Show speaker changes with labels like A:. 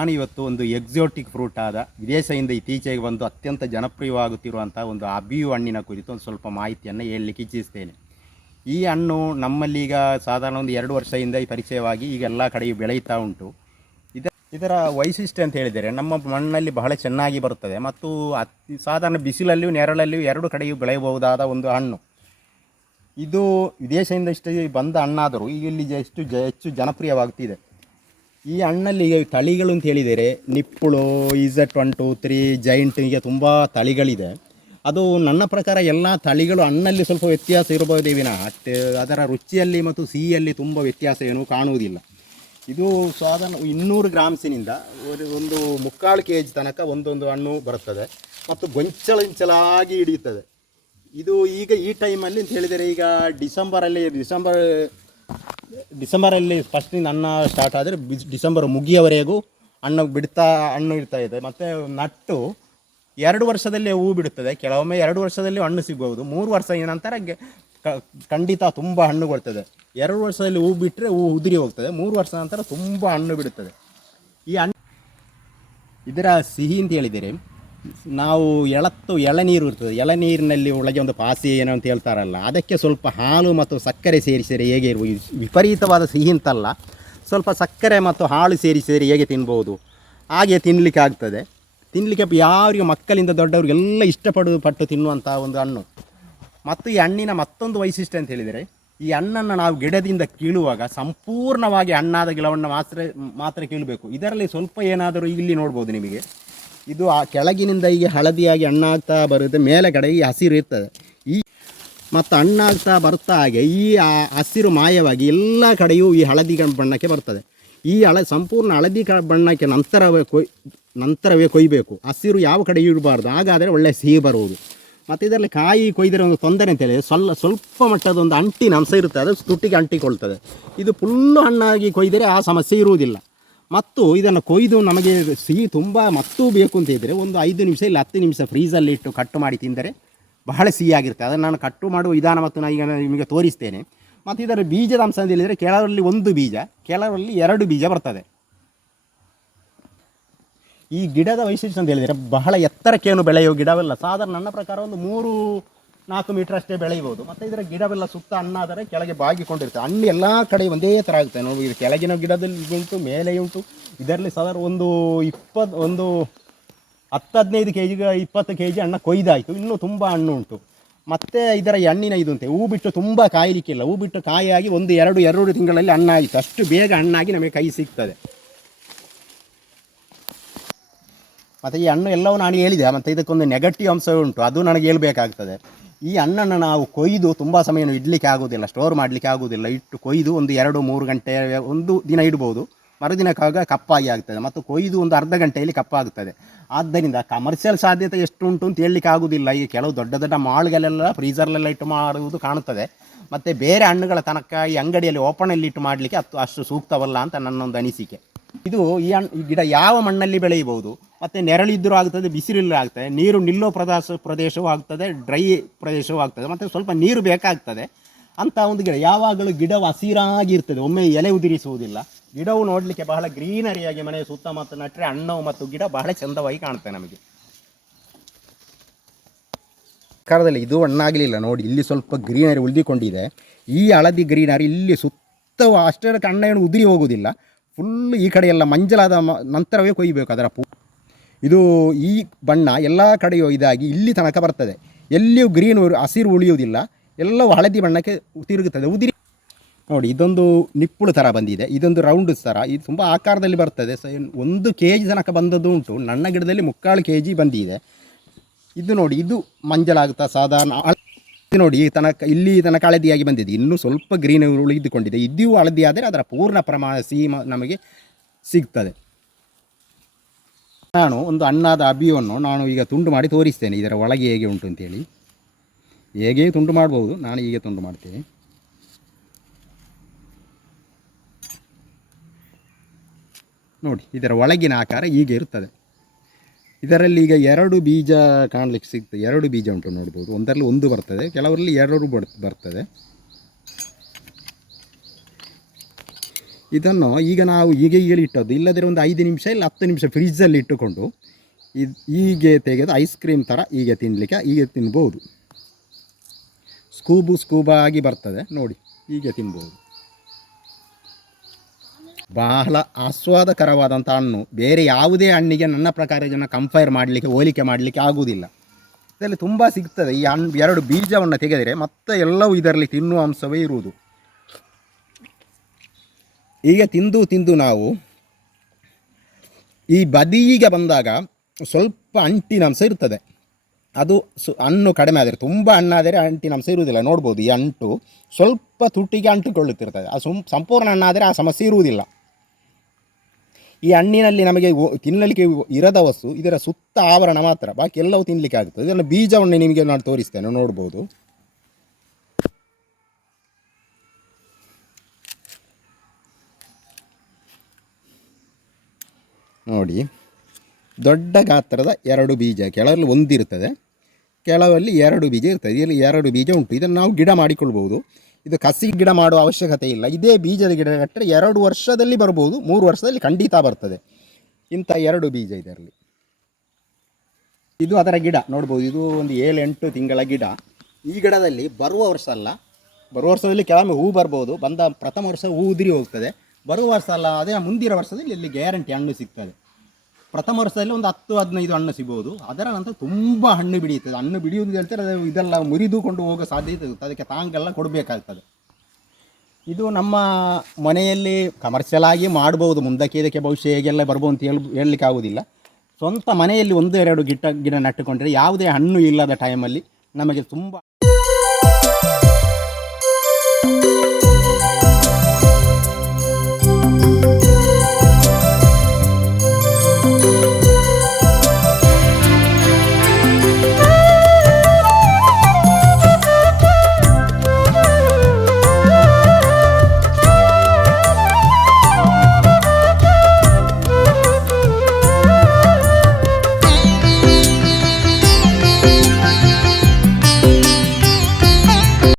A: ನಾನು ಇವತ್ತು ಒಂದು ಎಕ್ಸೋಟಿಕ್ ಫ್ರೂಟ್ ಆದ ವಿದೇಶದಿಂದ ಇತ್ತೀಚೆಗೆ ಬಂದು ಅತ್ಯಂತ ಜನಪ್ರಿಯವಾಗುತ್ತಿರುವಂಥ ಒಂದು ಅಬಿಯು ಹಣ್ಣಿನ ಕುರಿತು ಒಂದು ಸ್ವಲ್ಪ ಮಾಹಿತಿಯನ್ನು ಹೇಳಲಿಕ್ಕೆ ಇಚ್ಛಿಸ್ತೇನೆ. ಈ ಹಣ್ಣು ನಮ್ಮಲ್ಲೀಗ ಸಾಧಾರಣ ಒಂದು ಎರಡು ವರ್ಷದಿಂದ ಈ ಪರಿಚಯವಾಗಿ ಈಗ ಎಲ್ಲ ಕಡೆಯೂ ಬೆಳೀತಾ ಉಂಟು. ಇದ, ಇದರ ವೈಶಿಷ್ಟ್ಯ ಅಂತ ಹೇಳಿದರೆ ನಮ್ಮ ಮಣ್ಣಲ್ಲಿ ಬಹಳ ಚೆನ್ನಾಗಿ ಬರುತ್ತದೆ ಮತ್ತು ಅತಿ, ಸಾಧಾರಣ ಬಿಸಿಲಲ್ಲಿಯೂ ನೆರಳಲ್ಲಿಯೂ ಎರಡು ಕಡೆಯೂ ಬೆಳೆಯಬಹುದಾದ ಒಂದು ಹಣ್ಣು. ಇದು ವಿದೇಶದಿಂದ ಇಷ್ಟು ಬಂದ ಹಣ್ಣಾದರೂ ಈಗ ಇಲ್ಲಿ ಎಷ್ಟು ಹೆಚ್ಚು ಜನಪ್ರಿಯವಾಗುತ್ತಿದೆ ಈ ಹಣ್ಣಲ್ಲಿ ಈಗ ತಳಿಗಳು ಅಂತ ಹೇಳಿದರೆ ನಿಪ್ಪುಳು ಇಸಟ್ ಒನ್ ಟು ತ್ರೀ, ಜೈಂಟ್ ಹೀಗೆ ತುಂಬ ತಳಿಗಳಿದೆ. ಅದು ನನ್ನ ಪ್ರಕಾರ ಎಲ್ಲ ತಳಿಗಳು ಹಣ್ಣಲ್ಲಿ ಸ್ವಲ್ಪ ವ್ಯತ್ಯಾಸ ಇರಬಹುದೇ ವಿನ ಅದರ ರುಚಿಯಲ್ಲಿ ಮತ್ತು ಸಿಹಿಯಲ್ಲಿ ತುಂಬ ವ್ಯತ್ಯಾಸ ಏನೂ ಕಾಣುವುದಿಲ್ಲ. ಇದು ಸಾಧಾರಣ ಇನ್ನೂರು ಗ್ರಾಮ್ಸಿನಿಂದ ಒಂದು ಒಂದು ಮುಕ್ಕಾಲು ಕೆ ಜಿ ತನಕ ಒಂದೊಂದು ಹಣ್ಣು ಬರುತ್ತದೆ ಮತ್ತು ಗೊಂಚಲಂಚಲಾಗಿ ಹಿಡಿಯುತ್ತದೆ. ಇದು ಈಗ ಈ ಟೈಮಲ್ಲಿ ಅಂತ ಹೇಳಿದರೆ ಈಗ ಡಿಸೆಂಬರಲ್ಲಿ, ಡಿಸೆಂಬರ್ ಡಿಸೆಂಬರಲ್ಲಿ ಫಸ್ಟಿಂದ ಅನ್ನ ಸ್ಟಾರ್ಟ್ ಆದರೆ ಡಿಸೆಂಬರ್ ಮುಗಿಯವರೆಗೂ ಹಣ್ಣು ಬಿಡ್ತಾ ಹಣ್ಣು ಇರ್ತಾ ಇದೆ. ಮತ್ತು ನಟ್ಟು ಎರಡು ವರ್ಷದಲ್ಲೇ ಹೂ ಬಿಡುತ್ತದೆ. ಕೆಲವೊಮ್ಮೆ ಎರಡು ವರ್ಷದಲ್ಲಿ ಹಣ್ಣು ಸಿಗ್ಬೋದು. ಮೂರು ವರ್ಷ ನಂತರ ಖಂಡಿತ ತುಂಬ ಹಣ್ಣು ಕೊಡ್ತದೆ. ಎರಡು ವರ್ಷದಲ್ಲಿ ಹೂ ಬಿಟ್ಟರೆ ಹೂ ಉದುರಿ ಹೋಗ್ತದೆ. ಮೂರು ವರ್ಷ ನಂತರ ತುಂಬ ಹಣ್ಣು ಬಿಡುತ್ತದೆ. ಈ ಹಣ್ಣು ಇದರ ಸಿಹಿ ಅಂತ ಹೇಳಿದರೆ ನಾವು ಎಳತ್ತು ಎಳನೀರು ಇರ್ತದೆ. ಎಳನೀರಿನಲ್ಲಿ ಒಳಗೆ ಒಂದು ಪಾಸಿ ಏನೋ ಅಂತ ಹೇಳ್ತಾರಲ್ಲ, ಅದಕ್ಕೆ ಸ್ವಲ್ಪ ಹಾಲು ಮತ್ತು ಸಕ್ಕರೆ ಸೇರಿಸಿದರೆ ಹೇಗೆ ಇರ್ಬೋದು. ವಿಪರೀತವಾದ ಸಿಹಿ ಅಂತಲ್ಲ, ಸ್ವಲ್ಪ ಸಕ್ಕರೆ ಮತ್ತು ಹಾಲು ಸೇರಿಸಿದರೆ ಹೇಗೆ ತಿನ್ಬೋದು, ಹಾಗೆ ತಿನ್ನಲಿಕ್ಕೆ ಆಗ್ತದೆ. ತಿನ್ನಲಿಕ್ಕೆ ಯಾರಿಗೂ ಮಕ್ಕಳಿಂದ ದೊಡ್ಡವ್ರಿಗೆಲ್ಲ ಇಷ್ಟಪಡು ಪಟ್ಟು ತಿನ್ನುವಂಥ ಒಂದು ಹಣ್ಣು. ಮತ್ತು ಈ ಹಣ್ಣಿನ ಮತ್ತೊಂದು ವೈಶಿಷ್ಟ್ಯ ಅಂತ ಹೇಳಿದರೆ, ಈ ಹಣ್ಣನ್ನು ನಾವು ಗಿಡದಿಂದ ಕೀಳುವಾಗ ಸಂಪೂರ್ಣವಾಗಿ ಹಣ್ಣಾದ ಗಿಡವನ್ನು ಮಾತ್ರ ಮಾತ್ರ ಕೀಳಬೇಕು. ಇದರಲ್ಲಿ ಸ್ವಲ್ಪ ಏನಾದರೂ ಇಲ್ಲಿ ನೋಡ್ಬೋದು ನಿಮಗೆ. ಇದು ಆ ಕೆಳಗಿನಿಂದ ಹೀಗೆ ಹಳದಿಯಾಗಿ ಹಣ್ಣಾಗ್ತಾ ಬರುತ್ತೆ ಮೇಲೆ ಕಡೆ ಈ ಹಸಿರು ಇರ್ತದೆ. ಈ ಮತ್ತು ಹಣ್ಣಾಗ್ತಾ ಬರ್ತಾ ಹಾಗೆ ಈ ಹಸಿರು ಮಾಯವಾಗಿ ಎಲ್ಲ ಕಡೆಯೂ ಈ ಹಳದಿ ಬಣ್ಣಕ್ಕೆ ಬರ್ತದೆ. ಈ ಹಳ, ಸಂಪೂರ್ಣ ಹಳದಿ ಬಣ್ಣಕ್ಕೆ ನಂತರವೇ ಕೊಯ್, ನಂತರವೇ ಕೊಯ್ಬೇಕು. ಹಸಿರು ಯಾವ ಕಡೆ ಇರಬಾರ್ದು, ಹಾಗಾದರೆ ಒಳ್ಳೆಯ ಸಿಹಿ ಬರುವುದು. ಮತ್ತು ಇದರಲ್ಲಿ ಕಾಯಿ ಕೊಯ್ದರೆ ಒಂದು ತೊಂದರೆ ಅಂತ ಹೇಳಿದರೆ ಸ್ವಲ್ಪ ಸ್ವಲ್ಪ ಮಟ್ಟದ ಒಂದು ಅಂಟಿನ ಅಂಶ ಇರುತ್ತೆ, ಅದು ತುಟ್ಟಿಗೆ ಅಂಟಿಕೊಳ್ತದೆ. ಇದು ಫುಲ್ಲು ಹಣ್ಣಾಗಿ ಕೊಯ್ದರೆ ಆ ಸಮಸ್ಯೆ ಇರುವುದಿಲ್ಲ. ಮತ್ತು ಇದನ್ನು ಕೊಯ್ದು ನಮಗೆ ಸಿಹಿ ತುಂಬ ಮತ್ತೂ ಬೇಕು ಅಂತ ಇದ್ದರೆ ಒಂದು ಐದು ನಿಮಿಷ ಇಲ್ಲ ಹತ್ತು ನಿಮಿಷ ಫ್ರೀಸಲ್ಲಿ ಇಟ್ಟು ಕಟ್ಟು ಮಾಡಿ ತಿಂದರೆ ಬಹಳ ಸಿಹಿಯಾಗಿರುತ್ತೆ ಅದನ್ನು ನಾನು ಕಟ್ಟು ಮಾಡುವ ವಿಧಾನ ಮತ್ತು ನಾನು ಈಗ ನಿಮಗೆ ತೋರಿಸ್ತೇನೆ. ಮತ್ತು ಇದರ ಬೀಜದ ಅಂಶ ಅಂತ ಹೇಳಿದರೆ ಕೆಲವರಲ್ಲಿ ಒಂದು ಬೀಜ ಕೆಲವರಲ್ಲಿ ಎರಡು ಬೀಜ ಬರ್ತದೆ. ಈ ಗಿಡದ ವೈಶಿಷ್ಟ್ಯ ಅಂತ ಹೇಳಿದರೆ ಬಹಳ ಎತ್ತರಕ್ಕೇನು ಬೆಳೆಯುವ ಗಿಡವಲ್ಲ. ಸಾಧಾರಣ ನನ್ನ ಪ್ರಕಾರ ಒಂದು ಮೂರು ನಾಲ್ಕು ಮೀಟರ್ ಅಷ್ಟೇ ಬೆಳೆಯಬಹುದು. ಮತ್ತು ಇದರ ಗಿಡವೆಲ್ಲ ಸುತ್ತ ಹಣ್ಣಾದರೆ ಕೆಳಗೆ ಬಾಗಿಕೊಂಡಿರುತ್ತೆ ಹಣ್ಣು ಎಲ್ಲ ಕಡೆ ಒಂದೇ ಥರ ಆಗುತ್ತೆ. ನೋಡಿ, ಇದು ಕೆಳಗಿನ ಗಿಡದಲ್ಲಿ ಉಂಟು, ಮೇಲೆ ಉಂಟು. ಇದರಲ್ಲಿ ಸದರ್ ಒಂದು ಇಪ್ಪತ್ತು ಒಂದು ಹತ್ತು ಹದಿನೈದು ಕೆ ಜಿಗೆ ಇಪ್ಪತ್ತು ಕೆ ಜಿ ಅಣ್ಣ ಕೊಯ್ದಾಯಿತು. ಇನ್ನೂ ತುಂಬ ಹಣ್ಣು ಉಂಟು. ಮತ್ತು ಇದರ ಹಣ್ಣಿನ ಇದು ಅಂತೆ. ಹೂ ಬಿಟ್ಟು ತುಂಬ ಕಾಯಲಿಕ್ಕಿಲ್ಲ. ಹೂ ಬಿಟ್ಟು ಕಾಯಾಗಿ ಒಂದು, ಎರಡು ಎರಡು ತಿಂಗಳಲ್ಲಿ ಹಣ್ಣಾಯಿತು ಅಷ್ಟು ಬೇಗ ಹಣ್ಣಾಗಿ ನಮಗೆ ಕೈ ಸಿಗ್ತದೆ. ಮತ್ತು ಈ ಹಣ್ಣು ಎಲ್ಲವೂ ನಾನು ಹೇಳಿದೆ. ಮತ್ತು ಇದಕ್ಕೊಂದು ನೆಗೆಟಿವ್ ಅಂಶ ಉಂಟು. ಅದು ನನಗೆ ಹೇಳ್ಬೇಕಾಗ್ತದೆ. ಈ ಹಣ್ಣನ್ನು ನಾವು ಕೊಯ್ದು ತುಂಬ ಸಮಯ ಇಡಲಿಕ್ಕೆ ಆಗೋದಿಲ್ಲ ಸ್ಟೋರ್ ಮಾಡಲಿಕ್ಕೆ ಆಗೋದಿಲ್ಲ ಇಟ್ಟು ಕೊಯ್ದು ಒಂದು ಎರಡು ಮೂರು ಗಂಟೆ, ಒಂದು ದಿನ ಇಡ್ಬೋದು. ಮರುದಿನಕ್ಕಾಗ ಕಪ್ಪಾಗಿ ಆಗ್ತದೆ. ಮತ್ತು ಕೊಯ್ದು ಒಂದು ಅರ್ಧ ಗಂಟೆಯಲ್ಲಿ ಕಪ್ಪಾಗ್ತದೆ ಆದ್ದರಿಂದ ಕಮರ್ಷಿಯಲ್ ಸಾಧ್ಯತೆ ಎಷ್ಟು ಉಂಟು ಅಂತ ಹೇಳಲಿಕ್ಕೆ ಆಗೋದಿಲ್ಲ ಈಗ ಕೆಲವು ದೊಡ್ಡ ದೊಡ್ಡ ಮಾಲ್ಗಳೆಲ್ಲ ಫ್ರೀಸರ್ಲೆಲ್ಲ ಇಟ್ಟು ಮಾಡುವುದು ಕಾಣುತ್ತದೆ. ಮತ್ತು ಬೇರೆ ಹಣ್ಣುಗಳ ತನಕ ಈ ಅಂಗಡಿಯಲ್ಲಿ ಓಪನಲ್ಲಿ ಇಟ್ಟು ಮಾಡಲಿಕ್ಕೆ ಅತ್ತು ಅಷ್ಟು ಸೂಕ್ತವಲ್ಲ ಅಂತ ನನ್ನೊಂದು ಅನಿಸಿಕೆ. ಇದು ಈ ಈ ಗಿಡ ಯಾವ ಮಣ್ಣಲ್ಲಿ ಬೆಳೆಯಬಹುದು? ಮತ್ತು ನೆರಳಿದ್ದರೂ ಆಗ್ತದೆ, ಬಿಸಿಲಿಲ್ಲ ಆಗ್ತದೆ, ನೀರು ನಿಲ್ಲೋ ಪ್ರದೇಶ, ಪ್ರದೇಶವೂ ಆಗ್ತದೆ, ಡ್ರೈ ಪ್ರದೇಶವೂ ಆಗ್ತದೆ, ಮತ್ತು ಸ್ವಲ್ಪ ನೀರು ಬೇಕಾಗ್ತದೆ. ಅಂತ ಒಂದು ಗಿಡ, ಯಾವಾಗಲೂ ಗಿಡವು ಹಸಿರಾಗಿರ್ತದೆ ಒಮ್ಮೆ ಎಲೆ ಉದುರಿಸುವುದಿಲ್ಲ. ಗಿಡವು ನೋಡಲಿಕ್ಕೆ ಬಹಳ ಗ್ರೀನರಿಯಾಗಿ, ಮನೆಯ ಸುತ್ತಮುತ್ತ ನಟ್ಟರೆ ಹಣ್ಣು ಮತ್ತು ಗಿಡ ಬಹಳ ಚಂದವಾಗಿ ಕಾಣುತ್ತೆ ನಮಗೆ. ಕಾಲದಲ್ಲಿ ಇದು ಹಣ್ಣಾಗಲಿಲ್ಲ, ನೋಡಿ, ಇಲ್ಲಿ ಸ್ವಲ್ಪ ಗ್ರೀನರಿ ಉಳಿದುಕೊಂಡಿದೆ. ಈ ಹಳದಿ ಗ್ರೀನರಿ ಇಲ್ಲಿ ಸುತ್ತ ಅಷ್ಟರ ಏನು ಉದುರಿ ಹೋಗುವುದಿಲ್ಲ. ಫುಲ್ ಈ ಕಡೆ ಎಲ್ಲ ಮಂಜಲಾದ ನಂತರವೇ ಕೊಯ್ಯಬೇಕು ಅದರ ಪೂ. ಇದು ಈ ಬಣ್ಣ ಎಲ್ಲ ಕಡೆಯೂ ಇದಾಗಿ ಇಲ್ಲಿ ತನಕ ಬರ್ತದೆ. ಎಲ್ಲಿಯೂ ಗ್ರೀನ್ ಹಸಿರು ಉಳಿಯುವುದಿಲ್ಲ. ಎಲ್ಲವೂ ಹಳದಿ ಬಣ್ಣಕ್ಕೆ ತಿರುಗುತ್ತದೆ. ಉದಿರಿ ನೋಡಿ, ಇದೊಂದು ನಿಪ್ಪುಳು ಥರ ಬಂದಿದೆ. ಇದೊಂದು ರೌಂಡ್ ಥರ ಇದು ತುಂಬ ಆಕಾರದಲ್ಲಿ ಬರ್ತದೆ. ಸ, ಒಂದು ಕೆ ಜಿ ತನಕ ಬಂದದ್ದು ಉಂಟು. ನನ್ನ ಗಿಡದಲ್ಲಿ ಮುಕ್ಕಾಲು ಕೆ ಜಿ ಬಂದಿದೆ. ಇದು ನೋಡಿ, ಇದು ಮಂಜಲಾಗುತ್ತಾ ಸಾಧಾರಣ ನೋಡಿ, ಈ ತನಕ, ಇಲ್ಲಿ ತನಕ ಹಳದಿಯಾಗಿ ಬಂದಿದೆ. ಇನ್ನೂ ಸ್ವಲ್ಪ ಗ್ರೀನ್ ಉಳಿದುಕೊಂಡಿದೆ. ಇದೂ ಹಳದಿ ಆದರೆ ಅದರ ಪೂರ್ಣ ಪ್ರಮಾಣ ಸಿಹಿ ಮ- ನಮಗೆ ಸಿಗ್ತದೆ. ನಾನು ಒಂದು ಅಣ್ಣಾದ ಅಬಿಯನ್ನು ನಾನು ಈಗ ತುಂಡು ಮಾಡಿ ತೋರಿಸ್ತೇನೆ. ಇದರ ಒಳಗೆ ಹೇಗೆ ಉಂಟು ಅಂತೇಳಿ. ಹೇಗೆ ತುಂಡು ಮಾಡ್ಬೋದು? ನಾನು ಹೀಗೆ ತುಂಡು ಮಾಡ್ತೇನೆ. ನೋಡಿ, ಇದರ ಒಳಗಿನ ಆಕಾರ ಹೀಗೆ ಇರುತ್ತದೆ. ಇದರಲ್ಲಿ ಈಗ ಎರಡು ಬೀಜ ಕಾಣಲಿಕ್ಕೆ ಸಿಗ್ತದೆ ಎರಡು ಬೀಜ ಉಂಟು ನೋಡ್ಬೋದು. ಒಂದರಲ್ಲಿ ಒಂದು ಬರ್ತದೆ, ಕೆಲವರಲ್ಲಿ ಎರಡು ಬರ್, ಬರ್ತದೆ. ಇದನ್ನು ಈಗ ನಾವು ಈಗ ಈಗಲೇ ಇಟ್ಟದ್ದು. ಇಲ್ಲದ್ರೆ ಒಂದು ಐದು ನಿಮಿಷ ಇಲ್ಲ ಹತ್ತು ನಿಮಿಷ ಫ್ರಿಜ್ಜಲ್ಲಿ ಇಟ್ಟುಕೊಂಡು ಇದು ಹೀಗೆ ತೆಗೆದು ಐಸ್ ಕ್ರೀಮ್ ಥರ ಹೀಗೆ ತಿನ್ನಲಿಕ್ಕೆ ಹೀಗೆ ತಿನ್ಬೋದು. ಸ್ಕೂಬು ಸ್ಕೂಬಾಗಿ ಬರ್ತದೆ. ನೋಡಿ, ಹೀಗೆ ತಿನ್ಬೋದು. ಬಹಳ ಆಸ್ವಾದಕರವಾದಂಥ ಹಣ್ಣು. ಬೇರೆ ಯಾವುದೇ ಹಣ್ಣಿಗೆ ನನ್ನ ಪ್ರಕಾರ ಜನ ಕಂಪೇರ್ ಮಾಡಲಿಕ್ಕೆ, ಹೋಲಿಕೆ ಮಾಡಲಿಕ್ಕೆ ಆಗುವುದಿಲ್ಲ. ಇದರಲ್ಲಿ ತುಂಬ ಸಿಗ್ತದೆ. ಈ ಹಣ್ಣು, ಎರಡು ಬೀಜವನ್ನು ತೆಗೆದರೆ ಮತ್ತೆ ಎಲ್ಲವೂ ಇದರಲ್ಲಿ ತಿನ್ನುವ ಅಂಶವೇ ಇರುವುದು. ಈಗ ತಿಂದು ತಿಂದು ನಾವು ಈ ಬದಿಗೆ ಬಂದಾಗ ಸ್ವಲ್ಪ ಅಂಟಿನ ಅಂಶ ಇರ್ತದೆ. ಅದು ಸು, ಹಣ್ಣು ಕಡಿಮೆ ಆದರೆ, ತುಂಬ ಹಣ್ಣಾದರೆ ಅಂಟಿನಂಶ ಇರುವುದಿಲ್ಲ. ನೋಡ್ಬೋದು ಈ ಅಂಟು ಸ್ವಲ್ಪ ತುಟಿಗೆ ಅಂಟಿಕೊಳ್ಳುತ್ತಿರ್ತದೆ. ಆ ಸಂಪೂರ್ಣ ಹಣ್ಣಾದರೆ ಆ ಸಮಸ್ಯೆ ಇರುವುದಿಲ್ಲ. ಈ ಹಣ್ಣಿನಲ್ಲಿ ನಮಗೆ ತಿನ್ನಲಿಕ್ಕೆ ಇರದ ವಸ್ತು, ಇದರ ಸುತ್ತ ಆವರಣ ಮಾತ್ರ. ಬಾಕಿ ಎಲ್ಲವೂ ತಿನ್ನಲಿಕ್ಕೆ ಆಗುತ್ತೆ ಇದನ್ನು ಬೀಜವನ್ನು ನಿಮಗೆ ನಾನು ತೋರಿಸ್ತೇನೆ, ನೋಡ್ಬೋದು. ನೋಡಿ, ದೊಡ್ಡ ಗಾತ್ರದ ಎರಡು ಬೀಜ ಕೆಳರಲ್ಲಿ ಒಂದಿರ್ತದೆ ಕೆಳವಲ್ಲಿ ಎರಡು ಬೀಜ ಇರ್ತದೆ. ಇದರಲ್ಲಿ ಎರಡು ಬೀಜ ಉಂಟು. ಇದನ್ನು ನಾವು ಗಿಡ ಮಾಡಿಕೊಳ್ಬೋದು ಇದು ಕಸಿ ಗಿಡ ಮಾಡುವ ಅವಶ್ಯಕತೆ ಇಲ್ಲ. ಇದೇ ಬೀಜದ ಗಿಡ ನೆಟ್ಟರೆ ಎರಡು ವರ್ಷದಲ್ಲಿ ಬರ್ಬೋದು, ಮೂರು ವರ್ಷದಲ್ಲಿ ಖಂಡಿತ ಬರ್ತದೆ. ಇಂಥ ಎರಡು ಬೀಜ ಇದರಲ್ಲಿ. ಇದು ಅದರ ಗಿಡ, ನೋಡ್ಬೋದು, ಇದು ಒಂದು ಏಳೆಂಟು ತಿಂಗಳ ಗಿಡ. ಈ ಗಿಡದಲ್ಲಿ ಬರುವ ವರ್ಷ ಅಲ್ಲ, ಬರುವ ವರ್ಷದಲ್ಲಿ ಕೆಲವೊಮ್ಮೆ ಹೂ ಬರ್ಬೋದು, ಬಂದ ಪ್ರಥಮ ವರ್ಷ ಹೂ ಉದುರಿ ಹೋಗ್ತದೆ. ಬರುವ ವರ್ಷ ಅಲ್ಲ, ಅದೇ ಮುಂದಿನ ವರ್ಷದಲ್ಲಿ ಇಲ್ಲಿ ಗ್ಯಾರಂಟಿ ಹಣ್ಣು ಸಿಗ್ತದೆ. ಪ್ರಥಮ ವರ್ಷದಲ್ಲಿ ಒಂದು ಹತ್ತು ಹದಿನೈದು ಹಣ್ಣು ಸಿಗ್ಬೋದು. ಅದರ ನಂತರ ತುಂಬ ಹಣ್ಣು ಬಿಡಿಯುತ್ತದೆ ಹಣ್ಣು ಬಿಡಿಯುವುದು ಹೇಳ್ತಾರೆ ಅದು ಇದೆಲ್ಲ ಮುರಿದುಕೊಂಡು ಹೋಗೋ ಸಾಧ್ಯತೆ ಇರುತ್ತೆ. ಅದಕ್ಕೆ ತಾಂಗೆಲ್ಲ ಕೊಡಬೇಕಾಗ್ತದೆ. ಇದು ನಮ್ಮ ಮನೆಯಲ್ಲಿ ಕಮರ್ಷಿಯಲ್ ಆಗಿ ಮಾಡ್ಬೋದು. ಮುಂದಕ್ಕೆ ಇದಕ್ಕೆ ಭವಿಷ್ಯ ಹೇಗೆಲ್ಲ ಬರ್ಬೋದು ಅಂತ ಹೇಳಿ, ಹೇಳಲಿಕ್ಕೆ ಆಗೋದಿಲ್ಲ. ಸ್ವಂತ ಮನೆಯಲ್ಲಿ ಒಂದು ಎರಡು ಗಿಟ್ಟ, ಗಿಡ ನೆಟ್ಟುಕೊಂಡ್ರೆ ಯಾವುದೇ ಹಣ್ಣು ಇಲ್ಲದ ಟೈಮಲ್ಲಿ ನಮಗೆ ತುಂಬ